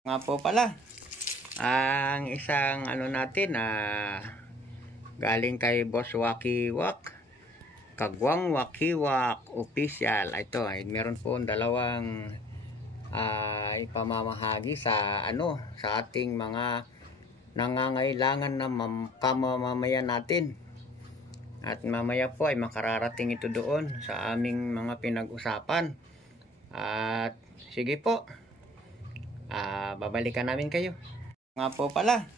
Nga po pala, ang isang natin galing kay Boss Wakiwak, Kagwang Wakiwak Official. Ito ay meron po dalawang ipamamahagi sa sa ating mga nangangailangan na kamamamayan natin. At mamaya po ay makararating ito doon sa aming mga pinag-usapan. At sige po, babalikan namin kayo. Nga po pala,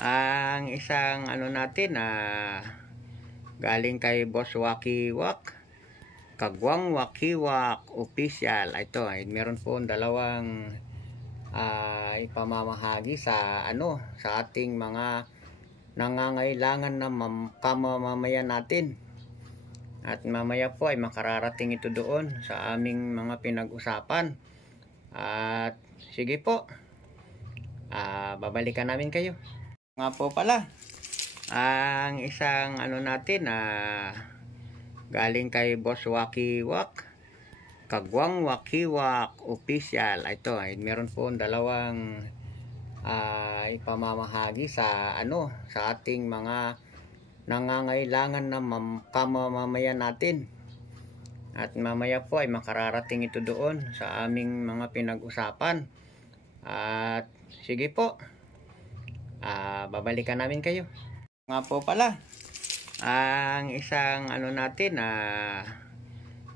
ang isang natin galing kay Boss Wakiwak, Kagwang Wakiwak Official. Ito ay meron po dalawang ipamamahagi sa sa ating mga nangangailangan na kamamamayan natin. At mamaya po ay makararating ito doon sa aming mga pinag-usapan. At sige po, babalikan namin kayo. Nga po pala, ang isang natin galing kay Boss Wakiwak, Kagwang Wakiwak Official. Ito ay meron po dalawang ipamamahagi sa sa ating mga nangangailangan na kamamamayan natin. At mamaya po ay makararating ito doon sa aming mga pinag-usapan. At sige po, babalikan namin kayo. Nga po pala, ang isang natin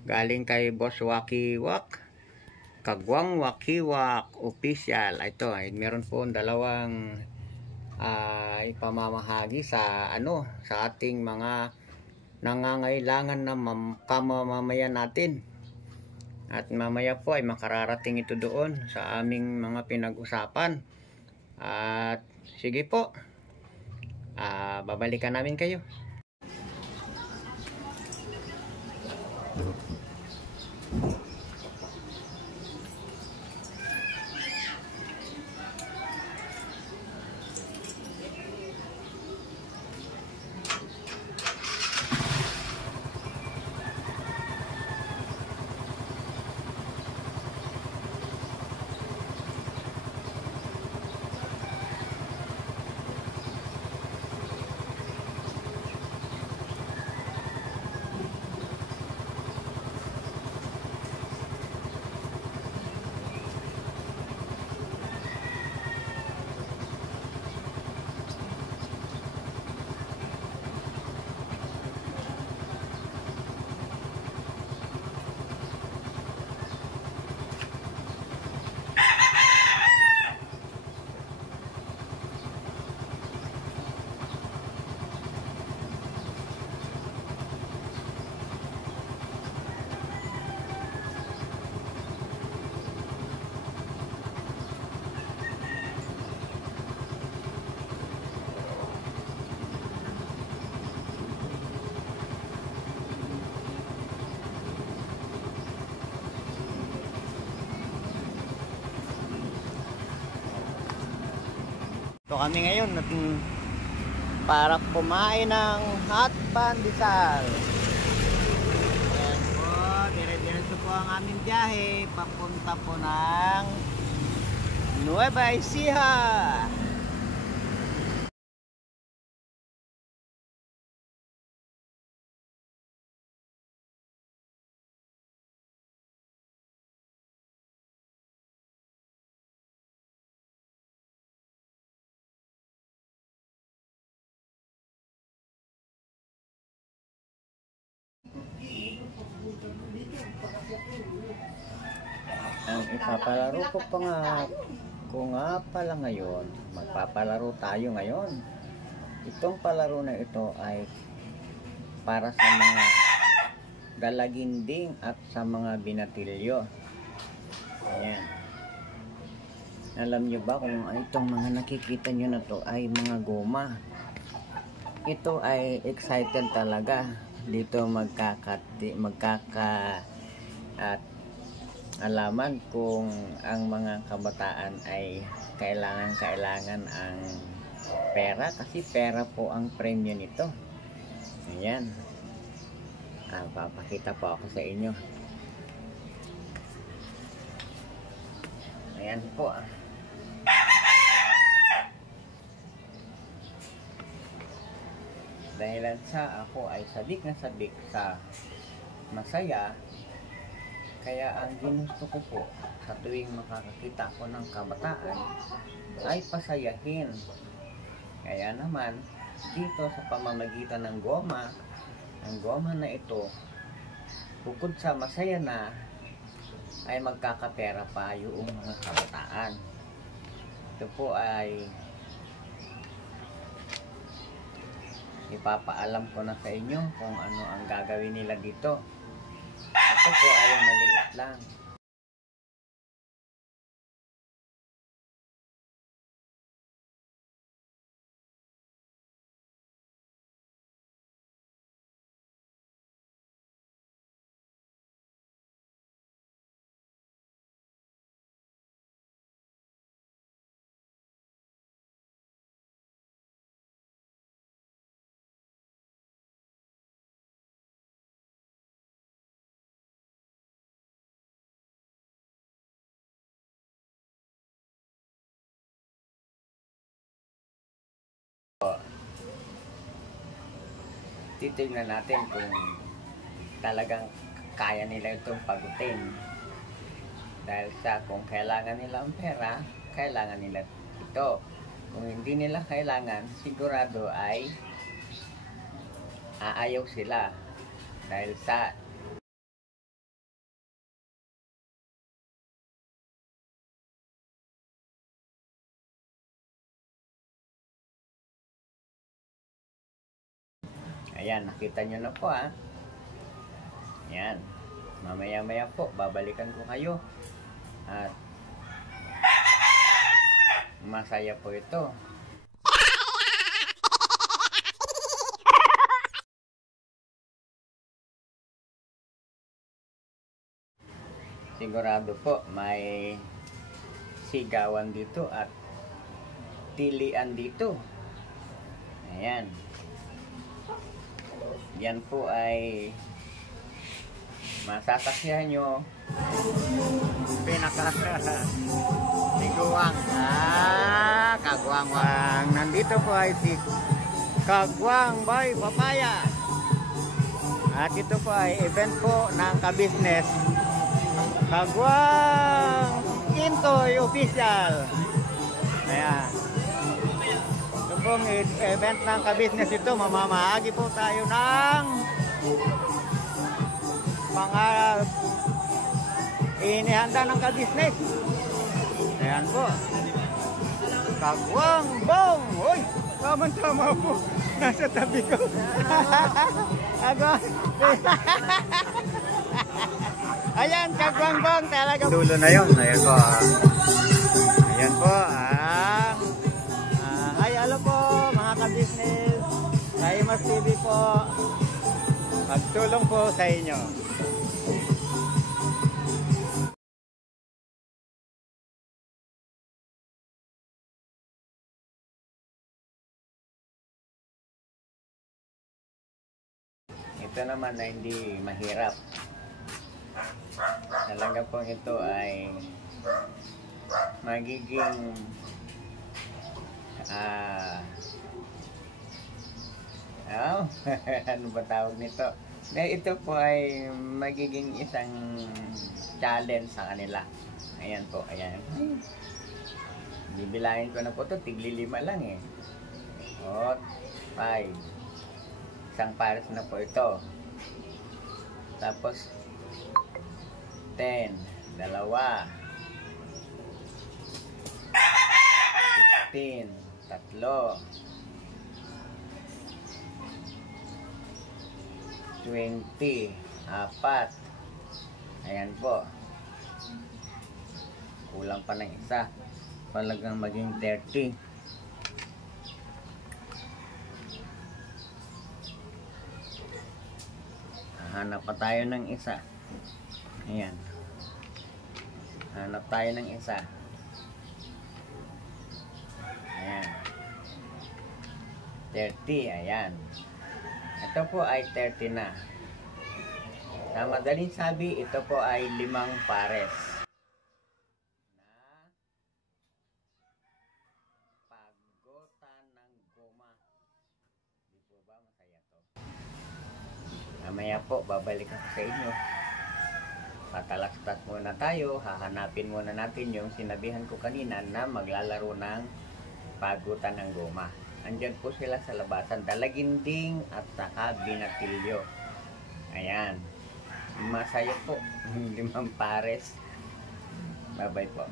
galing kay Boss Wakiwak, Kagwang Wakiwak Official. Ito ay meron po dalawang ipamamahagi sa sa ating mga nangangailangan na kamamamayan natin. At mamaya po ay makararating ito doon sa aming mga pinag-usapan. At sige po, babalikan namin kayo. Ito kami ngayon para kumain ng hot pandesal. Ayan po, dire-diretso po ang aming biyahe papunta po ng Nueva Ecija. Ang ipapalaro ko nga pala ngayon, magpapalaro tayo ngayon. Itong palaro na ito ay para sa mga dalaginding at sa mga binatilyo. Ayan. Alam nyo ba kung itong mga nakikita nyo na to ay mga goma? Ito ay excited talaga. Dito at alaman kung ang mga kabataan ay kailangan ang pera, kasi pera po ang premyo nito. Ayan, papakita po ako sa inyo. Ayan po. dahilan sa ako ay sabik na sabik sa masaya, kaya ang ginusto ko po sa tuwing makakakita ko ng kabataan ay pasayahin. Kaya naman dito sa pamamagitan ng goma, ang goma na ito, bukod sa masaya na, ay magkakapera pa yung mga kabataan. Ito po ay ipapaalam ko na sa inyo kung ano ang gagawin nila dito. Ito po ay maliit lang. Titignan natin kung talagang kaya nila itong pagutin. Dahil sa kung kailangan nila ang pera, kailangan nila ito. Kung hindi nila kailangan, sigurado ay aayaw sila. Dahil sa ayan, nakita nyo na po ha. Ayan. Mamaya-maya po, babalikan ko kayo. At masaya po ito. Sigurado po, may sigawan dito at tilian dito. Ayan. Yan po ay masasakyan nyo. Siguang. Kagwang-wang. Nandito po ay si Kagwang Boy Papaya. At ito po ay event po ng ka-business Kagwang Kintoy Official. Ayan. Ito pong event ng ka-business ito. Mamamahagi po tayo ng mga inihanda ng ka-business. Ayan po. Kagwang Bong. Uy, tama-tama po. Nasa tabi ko. Kagwang. Ayan, Kagwang Bong talaga. Dulo na yun. Ayan po. Ayan po. Hi, hello po mga ka-business. Sa Imas TV po. Magtulong po sa inyo. Ito naman na hindi mahirap. Talaga po ito ay magiging ano ba tawag nito? Ito po ay magiging isang challenge sa kanila. Ayan po, ayan. Bibilangin ko na po ito, tigli-5 lang eh. 5. Isang pares na po ito. Tapos 10, 2, 15, 3, 20, 4. Ayan po. Kulang pa ng isa. Talagang maging 30. Hanap pa tayo ng isa. Ayan. Hanap tayo ng isa. Ayan. 30. Ayan. Ito po ay 30 na. Sa madaling sabi, ito po ay 5 pares na pagotan ng goma. Di po ba masaya? Mamaya po, babalik ako sa inyo. Patalastas muna tayo, hahanapin muna natin yung sinabihan ko kanina na maglalaro ng pagutan ng goma. Andyan po sila sa labasan, dalaginding at saka binatilyo. Ayan. Masaya po. 5 pares. Bye-bye po.